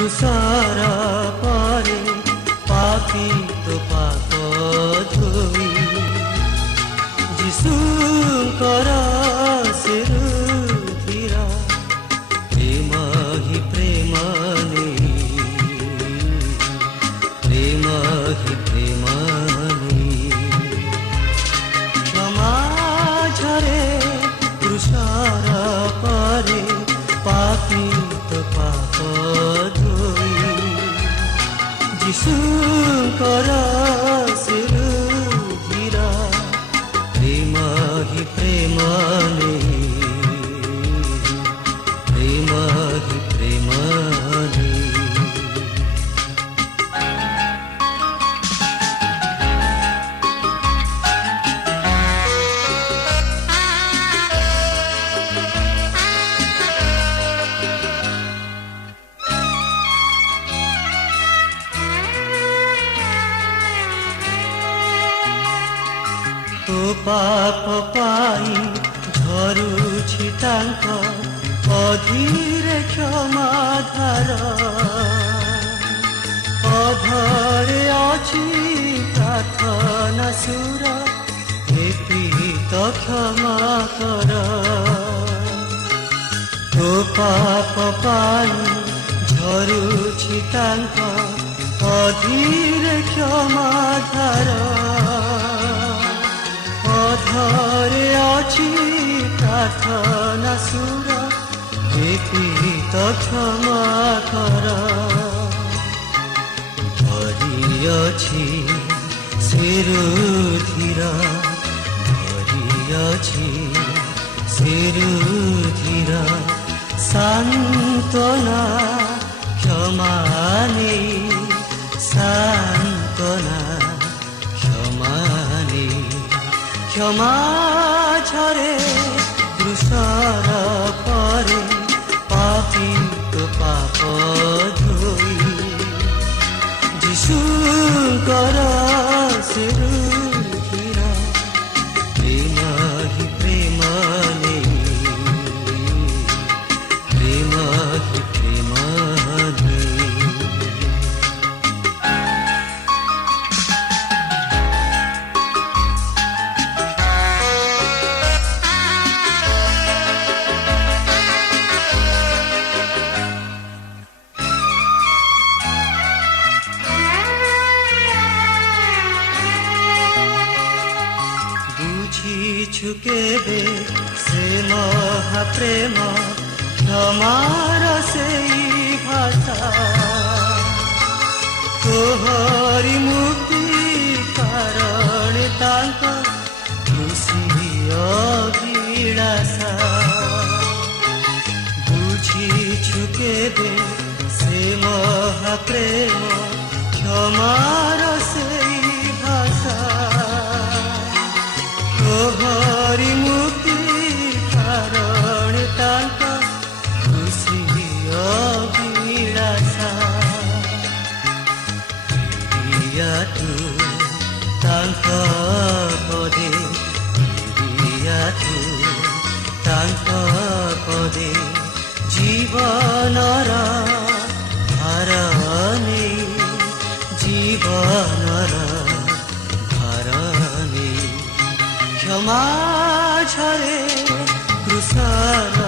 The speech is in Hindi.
तुषार परे पापी तो पाप धोई जीशुंकर सिरुधिर प्रेम ही प्रेम नहीं प्रेम ही प्रेम नहीं क्षमा झरे तुषार परे पापी तो पाप जीशुंकर सिरुधिर प्रेम ही प्रेम नहीं प्रेम ही प्रेम नहीं तो पाप पाई झरुछि तांक अधीरे क्षमाधार अधरे अछि प्रार्थना सुर हे प्रीत क्षमा कर तो पाप पाई झरुछि तांक अधीरे क्षमाधार अधरे अछि प्रार्थना सुर हे पीत क्षमा कर धरि अछि सिरुधिर धरि अछि सिरुधिर सान्त्वना क्षमा नेई सान्त्वना क्षमा नेई क्षमा झरे तुषार परे पापी तो पाप धोई जीशुंकर सिरुधिर प्रेम ही प्रेम नहीं प्रेम ही प्रेम नहीं छुकेबे से महाप्रेम क्षमार सेई भाषा तोहरी मुक्ति कारण तांक खुशी अभिलाषा बुझी छुकेबे से महाप्रेम क्षमार सेई भाषा तोहरी मुक्ति कारण तांक खुशी अभिलाषा प्रिया तू तांक पदे प्रिया तू तांक पदे जीवनर भार नेई जीवनर क्षमा झरे तुषार